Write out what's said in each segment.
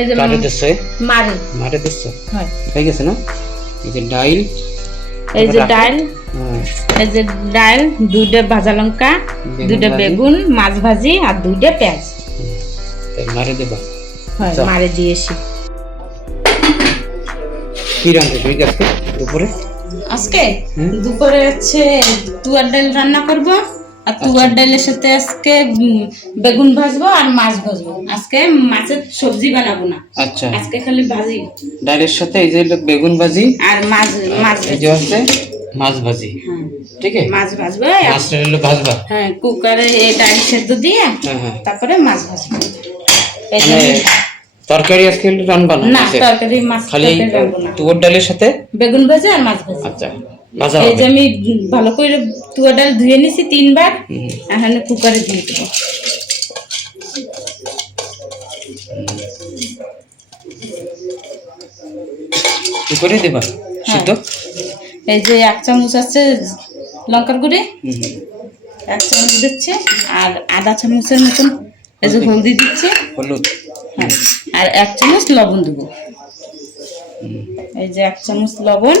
এই যে কাটে দিছো মারে দিছো হয় হয়ে গেছে না এই যে ডাইল এই যে ডাল এই যে ডাল দুইটা ভাজা লঙ্কা দুইটা বেগুন মাছ ভাজি আর দুইটা পেঁয়াজ মারে দেবা হয় মারে দিয়েছি কি রান্না তুই আজকে দুপুরে দুপুরে হচ্ছে তুয়ার ডাল রান্না করব আর তুয়ার ডালের সাথে আজকে বেগুন ভাজবো আর মাছ ভাজবো আজকে মাছের সবজি বানাবো না আচ্ছা আজকে খালি ভাজি ডালের সাথে এই যে বেগুন ভাজি আর মাছ এই যে আছে মাছ ভাজি ঠিক আছে মাছ ভাজবো মাছটা হলো ভাজবা হ্যাঁ কুকারে এই ডাল সেদ্ধ দিয়ে তারপরে মাছ ভাজবো এই যে তরকারি আজকে রান্না না তরকারি মাছ খালি তুয়ার ডালের সাথে বেগুন ভাজা আর মাছ ভাজা আচ্ছা ভাজা এই যে আমি ভালো করে তুয়ার ডাল ধুয়ে নিছি 3 বার এখানে কুকারে দিয়ে দেব কি করে দেবা সিদ্ধ এই যে 1 চামচ আছে লঙ্কার গুঁড়ি 1 চামচ দিচ্ছে আর আধা চামচের মতন এই যে হলদি দিচ্ছে হলুদ হ্যাঁ আর 1 চামচ লবণ দেব এই যে 1 চামচ লবণ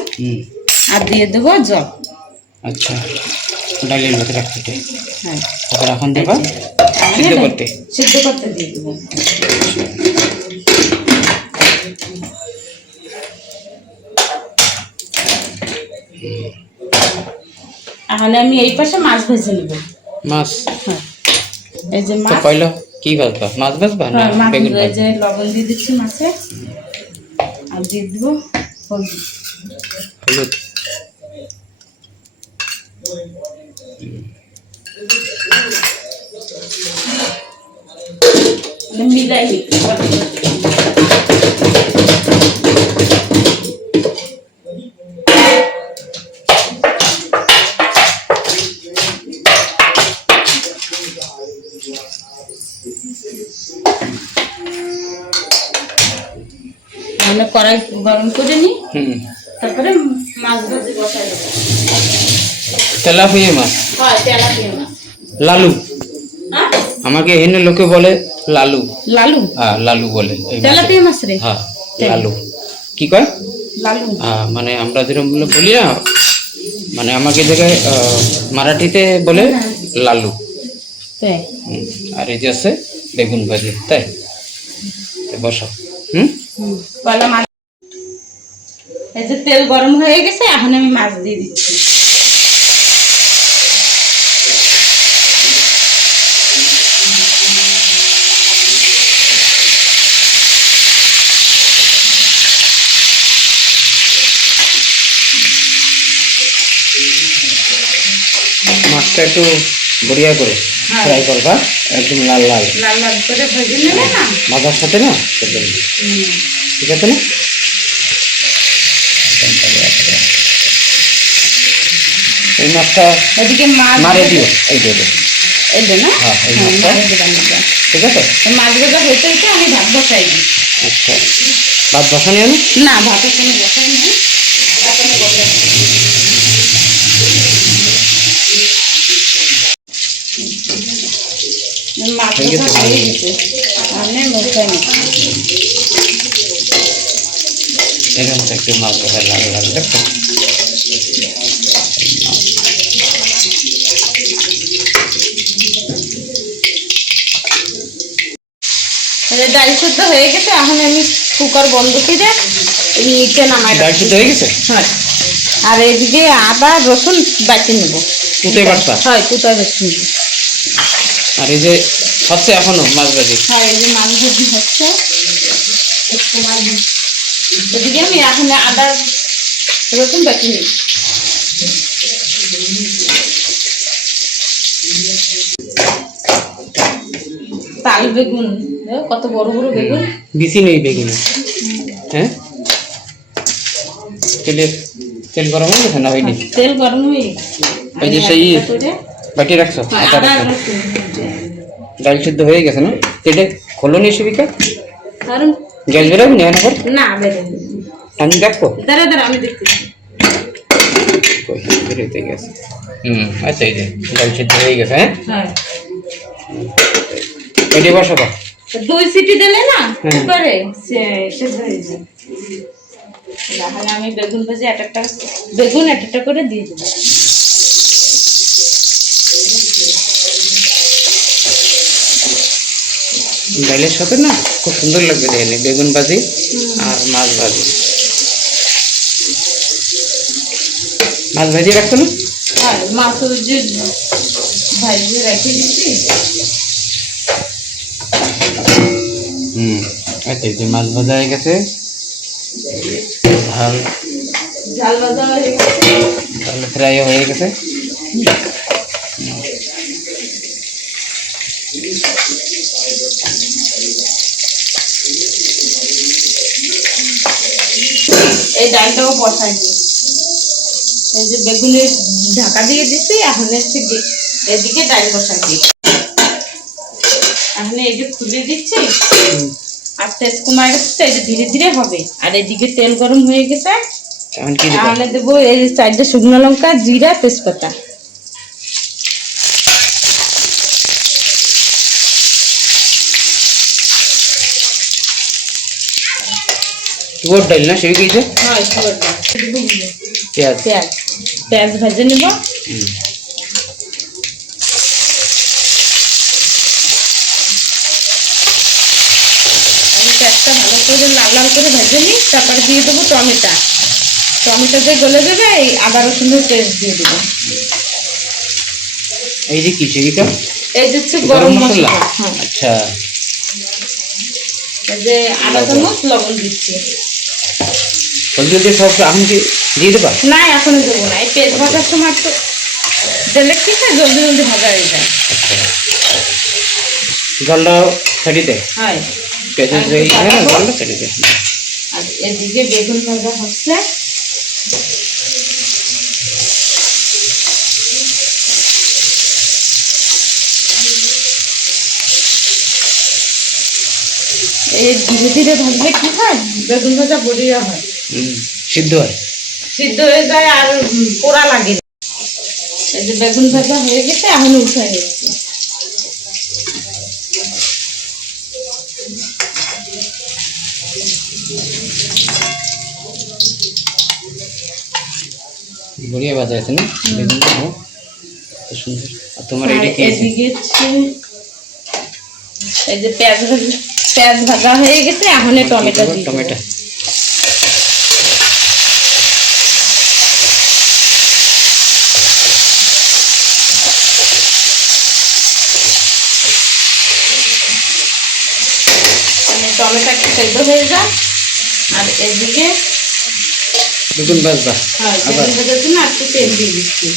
আর দিয়ে দেব জল আচ্ছা ডালের মধ্যে রাখতে হ্যাঁ তারপর এখন দেবা সিদ্ধ করতে দিয়ে দেব এখন আমি এই পাশে মাছ ভেজে নেব মাছ হ্যাঁ এই যে মাছ পয়লা কি ভাজবা মাছ ভাজবা না বেগুন এই যে লবণ দিয়ে দিচ্ছি মাছে আর দিয়ে দেব হলুদ মিলাই কড়াই গরম করে নি তারপরে মাছ ভাজি বসাই দেব তেলাপিয়া মাছ হয় তেলাপিয়া মাছ লালু আমাকে এখানে লোকে বলে লালু লালু হ্যাঁ লালু বলে তেলাপিয়া মাছ রে হ্যাঁ লালু কি কয় লালু হ্যাঁ মানে আমরা যেরকম বলি না মানে আমাকে জায়গায় মারাঠিতে বলে লালু তাই আর এই যে আছে বেগুন ভাজি তাই বসো পয়লা মাছ এই যে তেল গরম হয়ে গেছে এখন আমি মাছ দিয়ে দিচ্ছি মাছটা একটু বড়িয়া করে ফ্রাই করবা একদম লাল লাল লাল লাল করে ভেজে নেবে না মাথার সাথে না ঠিক আছে না এই মাছটা এদিকে মাছ মারে দিও এই যে এই যে না হ্যাঁ এই মাছটা ঠিক আছে মাছ ভাজা হইতে হইতে আমি ভাত বসাই দিই আচ্ছা ভাত বসানি আমি না ভাতের কোনো বসাই নেই মাছ ভাজা হয়ে গেছে আমি বসাই নি এখান থেকে একটু মাছ ভাজা লাল লাল দেখো ডাল সিদ্ধ হয়ে গেছে এখন আমি কুকার বন্ধ করে নিচে নামাই ডাল সিদ্ধ হয়ে গেছে হ্যাঁ আর এদিকে আদা রসুন বাটি নেব কুটে বাটবা হয় কুটায় রসুন আর এই যে হচ্ছে এখনো মাছ ভাজি হ্যাঁ এই যে মাছ ভাজি হচ্ছে এদিকে আমি এখন আদা রসুন বাটি নেব তাল বেগুন কত বড় বড় বেগুন বেশি নেই বেগুন হ্যাঁ তেল গরম হয়ে গেছে না হয়নি তেল গরম হয়ে এই যে সেই বাটি রাখছো ডাল সিদ্ধ হয়ে গেছে না তেলে খোলো নি শিবিকা কারণ গ্যাস বেরোবে না না বেরোবে আমি দেখো দাঁড়া আমি দেখতেছি বেরোতে গেছে আচ্ছা এই যে ডাল সিদ্ধ হয়ে গেছে হ্যাঁ হ্যাঁ এটি বসাবো 2 সিটি দিলে না হ্যাঁ। কুকারে সেদ্ধ হয়ে যায়। তাহলে আমি বেগুন ভাজি একটা বেগুন একটা করে দিয়ে দেবো। ডালের সাথে না খুব সুন্দর লাগবে দেখে, বেগুন ভাজি আর মাছ ভাজি। মাছ ভাজি রাখছো না? আর মাছ যে ভাজি রেখে দিচ্ছি। আচ্ছা, এই যে মাছ ভাজা হয়ে গেছে, ঝাল ঝাল ভাজা হয়ে গেছে। ঝাল ফ্রাই হয়ে গেছে। এই ডালটাও বসাই দিই। এই যে বেগুনের ঢাকা দিয়ে দিচ্ছি, এখন হচ্ছে এদিকে ডাল বসাই দিই। এখন এই যে খুলে দিচ্ছি আর তেজ কমা গেছে, এই যে ধীরে ধীরে হবে। আর এদিকে তেল গরম হয়ে গেছে, এখন কি দিবা? তাহলে দেবো এই 4টা শুকনো লঙ্কা, জিরা, তেজপাতা। তুয়ার ডাল না সেই গেছে? হয় সবার ডাল। পেঁয়াজ পেঁয়াজ পেঁয়াজ ভেজে নেব। আমি পেঁয়াজটা ভালো করে লাল লাল করে ভেজে নিই, তারপরে দিয়ে দেবো টমেটো। টমেটো দিয়ে গলে দেবে, এই আদা রসুনের পেস্ট দিয়ে দেবো। এই যে কি সেটা? এই দিচ্ছি গরম মশলা। হ্যাঁ, আচ্ছা, এই যে আদা চামচ লবণ দিচ্ছি। জলদি জলদি সব এখন কি দিয়ে দেবা? না এখনো দেবো না, এই পেঁয়াজ ভাজার সময় তো দিলে কি হয়, জলদি জলদি ভাজা হয়ে যায়। জলটা ছেড়ে দে, হয়। পেঁয়াজ জলটা ছেড়ে দে। আর এদিকে বেগুন ভাজা হচ্ছে। এই ধীরে ধীরে ভাজলে কি হয়, বেগুন ভাজা বড়িয়া হয়, সিদ্ধ হয়, সিদ্ধ হয়ে যায় আর পোড়া লাগে না। এই যে বেগুন ভাজা হয়ে গেছে, এখন উঠাই নিচ্ছি। বড়িয়া ভাজা আছে না বেগুনটা? সুন্দর। আর তোমার এটা কি আছে? এদিকে এই যে পেঁয়াজ ভাজা হয়ে গেছে, এখন টমেটো দিয়ে দেবো। টমেটো টমেটো একটু সেদ্ধ হয়ে যায়। আর এদিকে বেগুন ভাজবা। বেগুন ভাজার জন্য একটু তেল দিয়ে দিচ্ছি।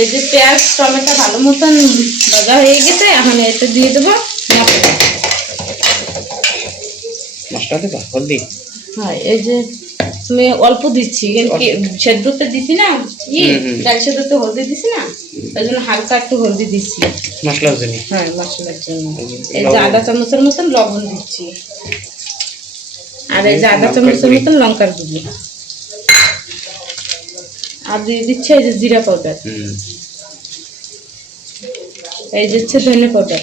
এই যে পেঁয়াজ টমেটো ভালো মতন ভাজা হয়ে গেছে, এখন এতে দিয়ে দেবো মশলা। মশলা দেবা? হলদি? হ্যাঁ, এই যে আমি অল্প দিচ্ছি, সেদ্ধতে দিছি না, ডাল সেদ্ধতে হলদি দিছি না, ওই জন্য হালকা একটু হলদি দিচ্ছি মশলার জন্য। হ্যাঁ, মশলার জন্য। এই যে আধা চামচের মতন লবণ দিচ্ছি, আর এই যে আধা চামচের মতন লঙ্কার গুঁড়ি, আর দিয়ে দিচ্ছে এই যে জিরা পাউডার, এই যে হচ্ছে ধনে পাউডার,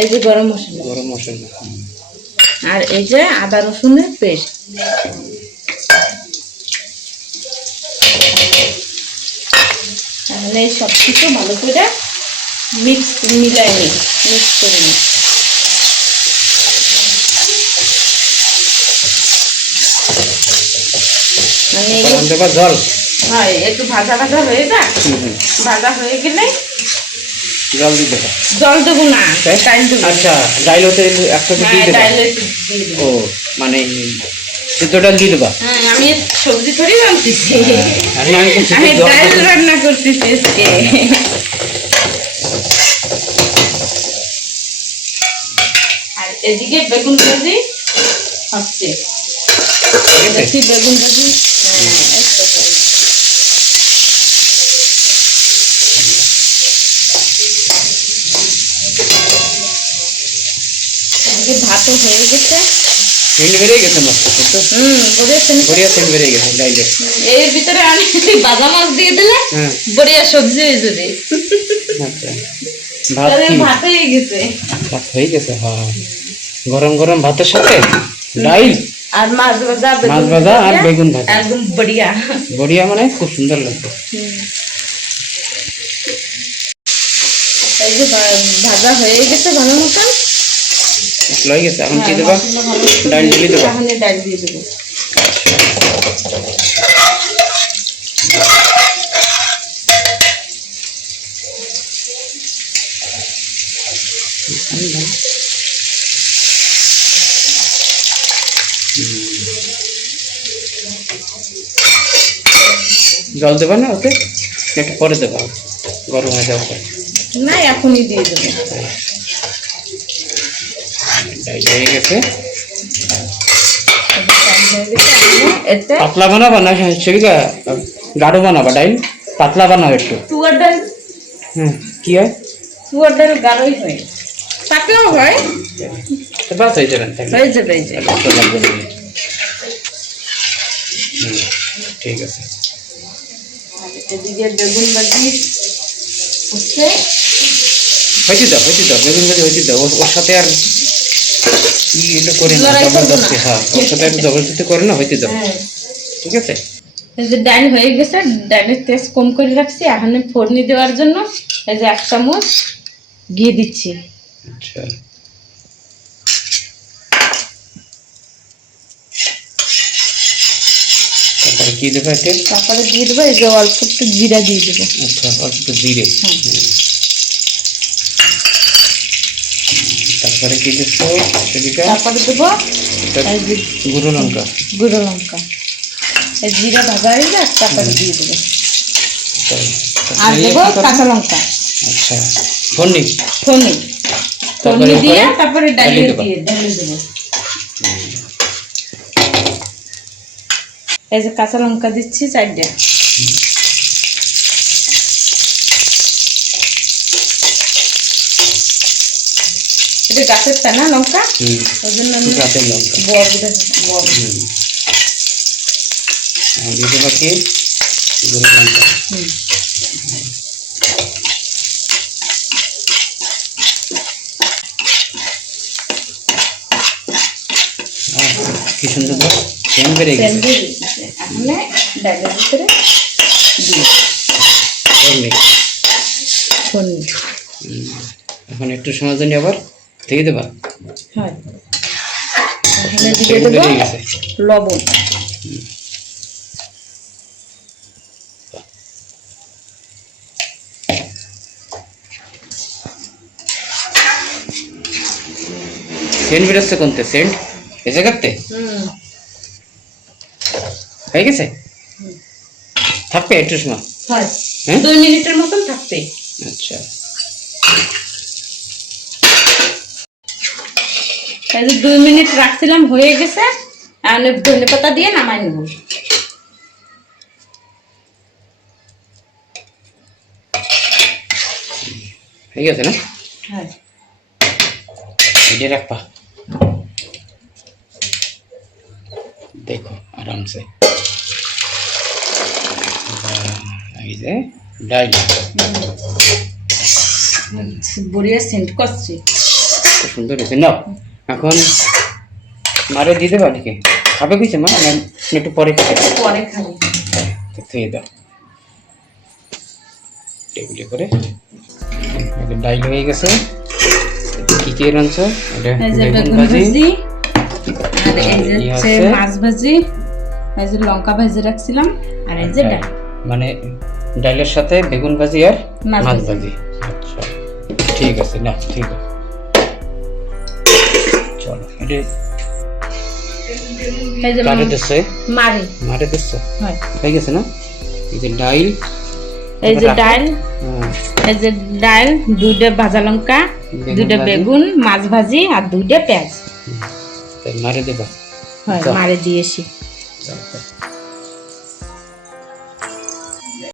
এই যে গরম মশলা, আর এই যে আদা রসুনের পেস্ট। তাহলে এই সব কিছু ভালো করে মিলাই নিই, মিক্স করে নিই। মানে জল হয় একটু ভাজা ভাজা হয়ে যায়, ভাজা হয়ে গেলে জল দিতে হবে। জল দেবো না, ডাল দেবো। আচ্ছা, ডাল হতে একসাথে দিয়ে দেবা? ও মানে সিদ্ধ ডাল দিয়ে দেবা? হ্যাঁ, আমি সবজি থরি রান্নতেছি, আমি আমি ডাল রান্না করতেছি আজকে। আর এদিকে বেগুন ভাজি হচ্ছে, বেগুন ভাজি। ভাতও হয়ে গেছে, সেন্ট বেরিয়ে গেছে মস্ত। বড়িয়া সেন্ট বেরিয়ে গেছে ডাইলে। এর ভিতরে আমি বাদা মাছ দিয়ে দিলে বড়িয়া সবজি হয়ে যাবে। আচ্ছা ভাত তাহলে কি ভাত হয়ে গেছে ভাত হয়ে গেছে হ্যাঁ গরম গরম ভাতের সাথে ডাইল আর মাছ ভাজা মাছ ভাজা আর বেগুন ভাজা একদম বড়িয়া বড়িয়া মানে খুব সুন্দর লাগবে এই যে ভাজা হয়ে গেছে ভালো মতন মশলা হয়ে গেছে এখন কি দেবা ডাইল ঢেলে দেবা এখন ডাল দিয়ে দেবো জল দেবা না ওতে একটু পরে দেবা গরম হয়ে যাওয়ার পরে না এখনই দিয়ে দেবো ডাইল হয়ে গেছে এতে পাতলা বানাবা না সেবিকা গাঢ় বানাবা ডাইল পাতলা বানাও একটু তুয়ার ডাল হ্যাঁ কি হয় তুয়ার ডাল গাঢ়ই হয় পাতলাও হয় তো বাস হয়ে যাবেন হয়ে যাবে এই যে লাগবে না ঠিক আছে আর এদিকে বেগুন ভাজি হচ্ছে হইতে দাও বেগুন ভাজি হইতে দাও ওর সাথে আর কি এটা করে না লড়াই করবো না। জবরদস্তি হ্যাঁ ওর সাথে আর জবরদস্তি করে না হইতে দাও হ্যাঁ ঠিক আছে এই যে ডাল হয়ে গেছে ডালের তেজ কম করে রাখছি এখন ফোড়নি দেওয়ার জন্য এই যে 1 চামচ ঘি দিচ্ছি আচ্ছা তারপরে কি দেবে এটা তারপরে দিয়ে দেবো এই যে অল্প একটু জিরা দিয়ে দেবো আচ্ছা অল্প একটু জিরে তারপরে কি দিচ্ছ সেদিকে তারপরে দেবো এই যে গুঁড়ো লঙ্কা গুঁড়ো লঙ্কা এই জিরা ভাজা হয়ে যায় তারপরে দিয়ে দেবো আর দেবো কাঁচা লঙ্কা আচ্ছা ফোড়নি ফোড়নি তারপরে দিয়ে উপরে তারপরে ডালিয়ে ডালিয়ে দেবো। দিয়ে ডালিয়ে দেবো এই যে কাঁচা লঙ্কা দিচ্ছি 4টা এটা গাছের তা না লঙ্কা ওই জন্য আমি গাছের লঙ্কা বড় বড় দিতে বাকি গুঁড়ো লঙ্কা কি সুন্দর সেম বেড়ে গেছে এখন ডালের ভিতরে দিই ফোড়নি। ফোড়নি এখন একটু সময় জন্য আবার দিয়ে দেবা হয় এখানে দিয়ে সেম দেবো বেড়ে গেছে লবণ সেন্ট বেরোচ্ছে কোনতে সেন্ট এই জায়গাতে হয়ে গেছে থাকবে একটু সময় হয় হ্যাঁ 2 মিনিটের মতন থাকবে আচ্ছা এই যে 2 মিনিট রাখছিলাম হয়ে গেছে আর ধনে পাতা দিয়ে নামাই নেব হয়ে গেছে না হ্যাঁ এটা রাখবা দেখো আরামসে এই যে ডাইল বড়িয়া সেন্ট করছি খুব সুন্দর হয়েছে নাও এখন মারে দিয়ে দেবা নাকি খাবে কিছু মা না একটু পরে খাবে পরে খাবো থুয়ে দাও টেবিলে করে ডাইল হয়ে গেছে কি কি রাঁধছো এটা এই যে বেগুন বেগুন ভাজি ভাজি আর এই যে এই হচ্ছে হচ্ছে মাছ ভাজি এই যে লঙ্কা ভাজি রাখছিলাম আর এই যে ডাল মানে ডালের সাথে বেগুন ভাজি আর মাছ মাছ ভাজি। ভাজি আচ্ছা ঠিক আছে না ঠিক আছে চলো এটা এই যে কাটে দিচ্ছে মারি মারে দিচ্ছে হয় হয়ে গেছে না এই যে ডাইল এই যে রাখো। ডাল হ্যাঁ, এই যে ডাল 2টা ভাজা লঙ্কা বেগুন 2টা ভাজি। বেগুন মাছ ভাজি আর 2টা পেঁয়াজ তাই মারে দেবা হয় দাও। মারে দিয়েছি দাও, দাও।